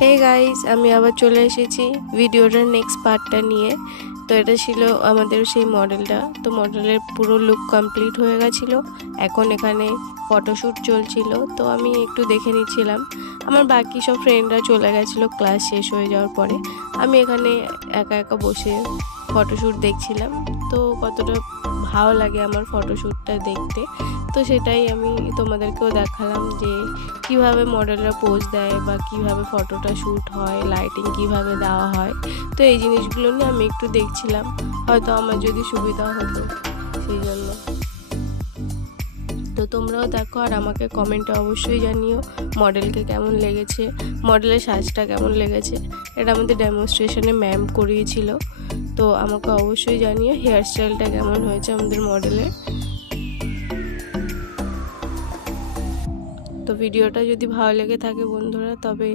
Hey guys, আমি আবার চলে এসেছি ভিডিওটার নেক্সট পার্টটা নিয়ে। তো এটা ছিল আমাদের সেই মডেলটা। তো মডেলের পুরো লুক কমপ্লিট হয়ে গেছিলো। এখন এখানে ফটোশ্যুট চলছিল, তো আমি একটু দেখে নিচ্ছিলাম। আমার বাকি সব ফ্রেন্ডরা চলে গেছিলো ক্লাস শেষ হয়ে যাওয়ার পরে। আমি এখানে একা একা বসে ফটোশ্যুট দেখছিলাম। তো কতটা ভালো লাগে আমার ফটোশ্যুটটা দেখতে, তো সেটাই আমি তোমাদেরকেও দেখালাম যে কিভাবে মডেলরা পোজ দেয় বা কিভাবে ফটোটা শ্যুট হয়, লাইটিং কিভাবে দেওয়া হয়। তো এই জিনিসগুলো নিয়ে আমি একটু দেখছিলাম, হয়তো আমার যদি সুবিধা হতো সেই জন্য। তো তোমরাও দেখো আর আমাকে কমেন্টে অবশ্যই জানিও মডেলকে কেমন লেগেছে, মডেলের সাজটা কেমন লেগেছে। এটা আমাদের ডেমনস্ট্রেশনে ম্যাম করিয়েছিল, তো আমাকে অবশ্যই জানিও হেয়ার স্টাইলটা কেমন হয়েছে আমাদের মডেলের। তো ভিডিওটা যদি ভালো লেগে থাকে বন্ধুরা, তবে